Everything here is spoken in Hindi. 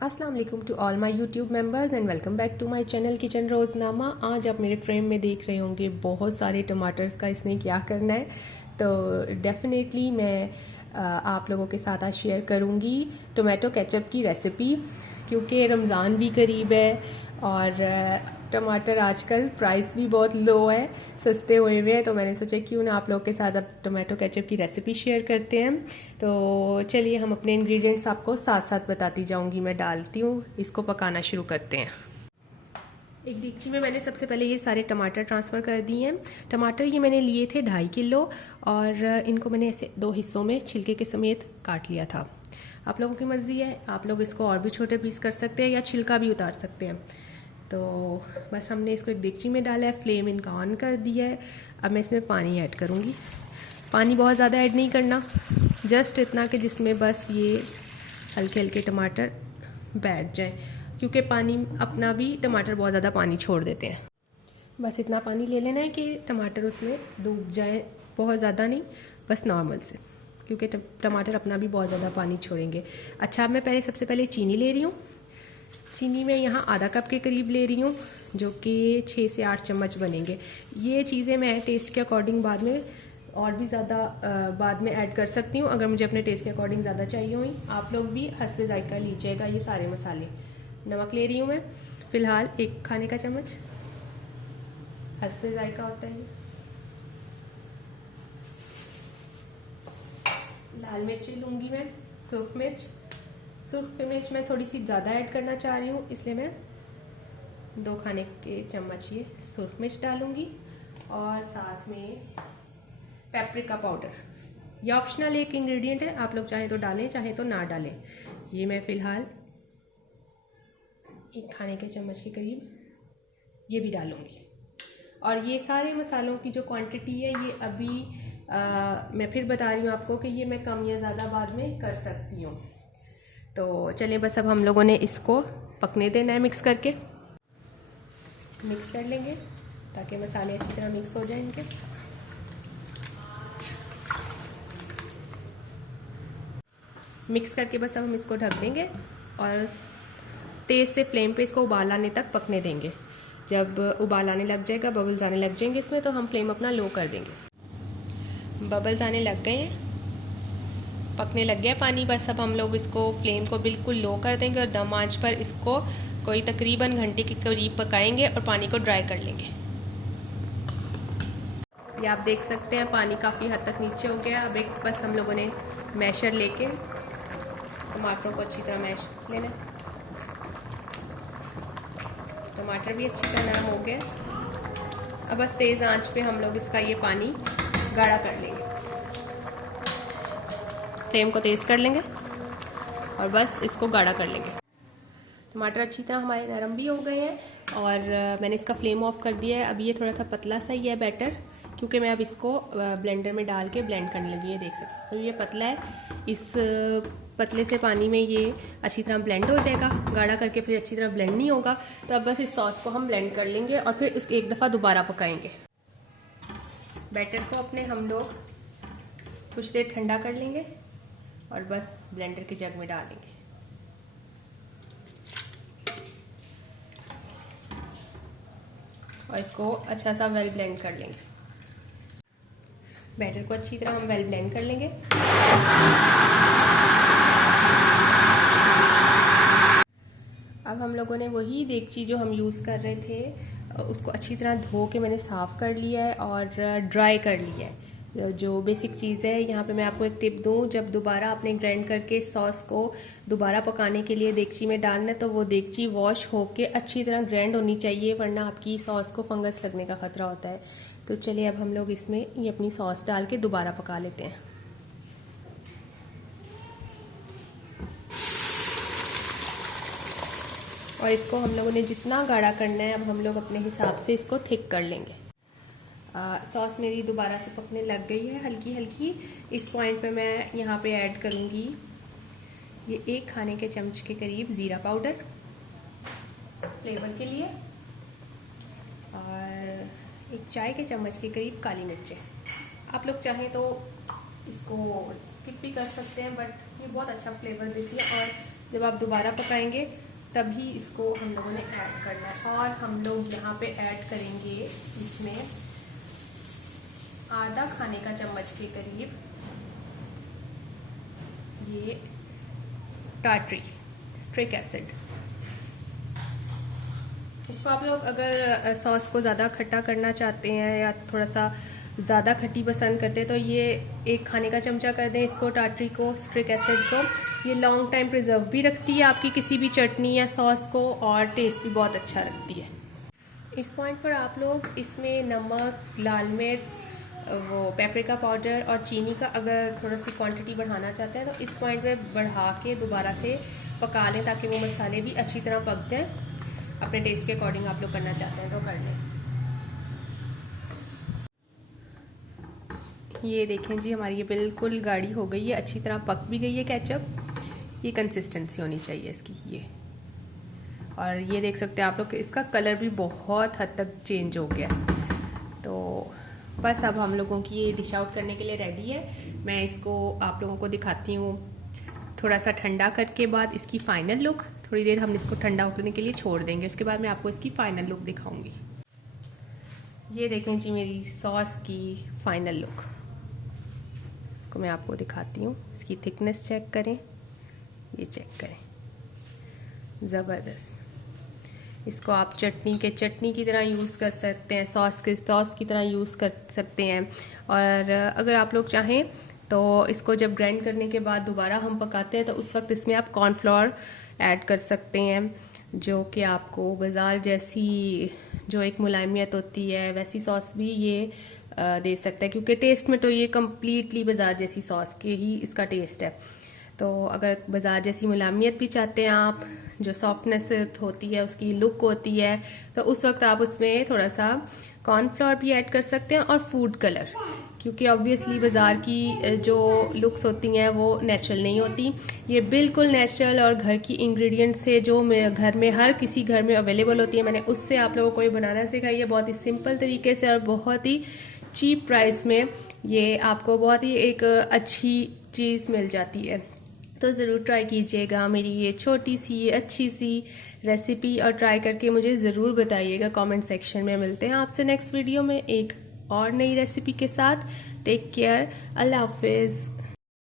अस्सलाम वालेकुम to all my YouTube members and welcome back to my channel kitchen Roznama. आज आप मेरे फ्रेम में देख रहे होंगे बहुत सारे टमाटर्स का इसने क्या करना है, तो डेफिनेटली मैं आप लोगों के साथ आज शेयर करूँगी टोमेटो केचप की रेसिपी, क्योंकि रमज़ान भी करीब है और टमाटर आजकल प्राइस भी बहुत लो है, सस्ते हुए हुए हैं। तो मैंने सोचा क्यों ना आप लोगों के साथ अब टोमेटो केचप की रेसिपी शेयर करते हैं। तो चलिए हम अपने इंग्रेडिएंट्स आपको साथ साथ बताती जाऊंगी, मैं डालती हूँ, इसको पकाना शुरू करते हैं। एक देगची में मैंने सबसे पहले ये सारे टमाटर ट्रांसफ़र कर दिए हैं। टमाटर ये मैंने लिए थे 2.5 किलो और इनको मैंने ऐसे 2 हिस्सों में छिलके के समेत काट लिया था। आप लोगों की मर्ज़ी है, आप लोग इसको और भी छोटे पीस कर सकते हैं या छिलका भी उतार सकते हैं। तो बस हमने इसको एक देगची में डाला है, फ्लेम इनका ऑन कर दिया है। अब मैं इसमें पानी ऐड करूँगी। पानी बहुत ज़्यादा ऐड नहीं करना, जस्ट इतना कि जिसमें बस ये हल्के हल्के टमाटर बैठ जाए, क्योंकि पानी अपना भी टमाटर बहुत ज़्यादा पानी छोड़ देते हैं। बस इतना पानी ले लेना है कि टमाटर उसमें डूब जाए, बहुत ज़्यादा नहीं, बस नॉर्मल से, क्योंकि टमाटर अपना भी बहुत ज़्यादा पानी छोड़ेंगे। अच्छा, अब मैं सबसे पहले चीनी ले रही हूँ। चीनी मैं यहाँ आधा कप के करीब ले रही हूँ, जो कि 6 से 8 चम्मच बनेंगे। ये चीज़ें मैं टेस्ट के अकॉर्डिंग बाद में और भी ज़्यादा बाद में ऐड कर सकती हूँ, अगर मुझे अपने टेस्ट के अकॉर्डिंग ज़्यादा चाहिए हुई। आप लोग भी हस्बे जायका लीजिएगा ये सारे मसाले। नमक ले रही हूँ मैं फ़िलहाल 1 खाने का चम्मच, हस्बे जायका होता है। लाल मिर्ची लूँगी मैं, सुर्ख मिर्च मैं थोड़ी सी ज़्यादा ऐड करना चाह रही हूँ, इसलिए मैं 2 खाने के चम्मच ये सुर्ख मिर्च डालूँगी। और साथ में पेपरिका पाउडर, ये ऑप्शनल एक इंग्रेडिएंट है, आप लोग चाहे तो डालें चाहे तो ना डालें। ये मैं फ़िलहाल 1 खाने के चम्मच के करीब ये भी डालूँगी। और ये सारे मसालों की जो क्वांटिटी है ये अभी मैं फिर बता रही हूँ आपको कि ये मैं कम या ज़्यादा बाद में कर सकती हूँ। तो चलिए बस अब हम लोगों ने इसको पकने देना है, मिक्स करके मिक्स कर लेंगे ताकि मसाले अच्छी तरह मिक्स हो जाए इनके। मिक्स करके बस अब हम इसको ढक देंगे और तेज़ से फ्लेम पे इसको उबाल आने तक पकने देंगे। जब उबाल आने लग जाएगा, बबल्स आने लग जाएंगे इसमें, तो हम फ्लेम अपना लो कर देंगे। बबल्स आने लग गए हैं, पकने लग गया पानी। बस अब हम लोग इसको फ्लेम को बिल्कुल लो कर देंगे और दम आंच पर इसको कोई तकरीबन घंटे के करीब पकाएंगे और पानी को ड्राई कर लेंगे। ये आप देख सकते हैं पानी काफ़ी हद तक नीचे हो गया। अब एक बस हम लोगों ने मैशर लेके टमाटरों को अच्छी तरह मैश लेना। टमाटर भी अच्छी तरह नरम हो गए। अब बस तेज़ आंच पे हम लोग इसका ये पानी गाढ़ा कर लेंगे। फ्लेम को तेज़ कर लेंगे और बस इसको गाढ़ा कर लेंगे। टमाटर अच्छी तरह हमारे नरम भी हो गए हैं और मैंने इसका फ्लेम ऑफ कर दिया है। अब ये थोड़ा सा पतला सा ही है बैटर, क्योंकि मैं अब इसको ब्लेंडर में डाल के ब्लेंड करने लगी है। देख सकते हैं तो ये पतला है, इस पतले से पानी में ये अच्छी तरह ब्लेंड हो जाएगा। गाढ़ा करके फिर अच्छी तरह ब्लेंड नहीं होगा, तो अब बस इस सॉस को हम ब्लेंड कर लेंगे और फिर इसको एक दफ़ा दोबारा पकाएंगे। बैटर को अपने हम लोग कुछ देर ठंडा कर लेंगे और बस ब्लेंडर के जग में डालेंगे। और इसको अच्छा सा वेल ब्लेंड कर लेंगे। बैटर को अच्छी तरह हम वेल ब्लेंड कर लेंगे। अब हम लोगों ने वही देगची जो हम यूज़ कर रहे थे उसको अच्छी तरह धो के मैंने साफ़ कर लिया है और ड्राई कर लिया है। जो बेसिक चीज़ है यहाँ पे मैं आपको एक टिप दूँ, जब दोबारा आपने ग्राइंड करके सॉस को दोबारा पकाने के लिए देगची में डालना है, तो वो देगची वॉश होके अच्छी तरह ग्राइंड होनी चाहिए, वरना आपकी सॉस को फंगस लगने का ख़तरा होता है। तो चलिए अब हम लोग इसमें ये अपनी सॉस डाल के दोबारा पका लेते हैं। और इसको हम लोगों ने जितना गाढ़ा करना है, अब हम लोग अपने हिसाब से इसको थिक कर लेंगे। सॉस मेरी दोबारा से पकने लग गई है हल्की हल्की। इस पॉइंट पे मैं यहाँ पे ऐड करूँगी ये 1 खाने के चम्मच के करीब ज़ीरा पाउडर फ्लेवर के लिए, और 1 चाय के चम्मच के करीब काली मिर्चें। आप लोग चाहें तो इसको स्किप भी कर सकते हैं, बट ये बहुत अच्छा फ्लेवर देती है और जब आप दोबारा पकाएंगे तभी इसको हम लोगों ने ऐड करना है। और हम लोग यहाँ पे ऐड करेंगे इसमें आधा खाने का चम्मच के करीब ये टार्टरी स्ट्रिक एसिड। इसको आप लोग अगर सॉस को ज़्यादा खट्टा करना चाहते हैं या थोड़ा सा ज़्यादा खट्टी पसंद करते हैं तो ये 1 खाने का चमचा कर दें इसको, टार्टरी को, स्ट्रिक एसिड को। ये लॉन्ग टाइम प्रिजर्व भी रखती है आपकी किसी भी चटनी या सॉस को और टेस्ट भी बहुत अच्छा रखती है। इस पॉइंट पर आप लोग इसमें नमक, लाल मिर्च, वो पेपरिका पाउडर और चीनी का अगर थोड़ा सी क्वांटिटी बढ़ाना चाहते हैं तो इस पॉइंट पे बढ़ा के दोबारा से पका लें ताकि वो मसाले भी अच्छी तरह पक जाएं। अपने टेस्ट के अकॉर्डिंग आप लोग करना चाहते हैं तो कर लें। ये देखें जी, हमारी ये बिल्कुल गाढ़ी हो गई है, अच्छी तरह पक भी गई है केचप। ये कंसिस्टेंसी होनी चाहिए इसकी ये। और ये देख सकते हैं आप लोग इसका कलर भी बहुत हद तक चेंज हो गया। तो बस अब हम लोगों की ये डिश आउट करने के लिए रेडी है। मैं इसको आप लोगों को दिखाती हूँ थोड़ा सा ठंडा करके बाद इसकी फ़ाइनल लुक। थोड़ी देर हम इसको ठंडा होने के लिए छोड़ देंगे, उसके बाद मैं आपको इसकी फ़ाइनल लुक दिखाऊंगी। ये देखें जी मेरी सॉस की फ़ाइनल लुक। इसको मैं आपको दिखाती हूँ। इसकी थिकनेस चेक करें, ये चेक करें, ज़बरदस्त। इसको आप चटनी की तरह यूज़ कर सकते हैं, सॉस की तरह यूज़ कर सकते हैं। और अगर आप लोग चाहें तो इसको जब ग्राइंड करने के बाद दोबारा हम पकाते हैं तो उस वक्त इसमें आप कॉर्नफ्लोर ऐड कर सकते हैं, जो कि आपको बाज़ार जैसी जो एक मुलायमियत होती है वैसी सॉस भी ये दे सकता है, क्योंकि टेस्ट में तो ये कम्प्लीटली बाज़ार जैसी सॉस के ही इसका टेस्ट है। तो अगर बाज़ार जैसी मुलायमियत भी चाहते हैं आप, जो सॉफ्टनेस होती है उसकी लुक होती है, तो उस वक्त आप उसमें थोड़ा सा कॉर्नफ्लोर भी ऐड कर सकते हैं और फूड कलर, क्योंकि ऑब्वियसली बाज़ार की जो लुक्स होती हैं वो नेचुरल नहीं होती। ये बिल्कुल नेचुरल और घर की इंग्रेडिएंट से जो घर में हर किसी घर में अवेलेबल होती है, मैंने उससे आप लोगों को ये बनाना सिखाई है बहुत ही सिंपल तरीके से और बहुत ही चीप प्राइस में। ये आपको बहुत ही एक अच्छी चीज़ मिल जाती है, तो ज़रूर ट्राई कीजिएगा मेरी ये छोटी सी अच्छी सी रेसिपी और ट्राई करके मुझे ज़रूर बताइएगा कमेंट सेक्शन में। मिलते हैं आपसे नेक्स्ट वीडियो में एक और नई रेसिपी के साथ। टेक केयर, अल्लाह हाफिज़।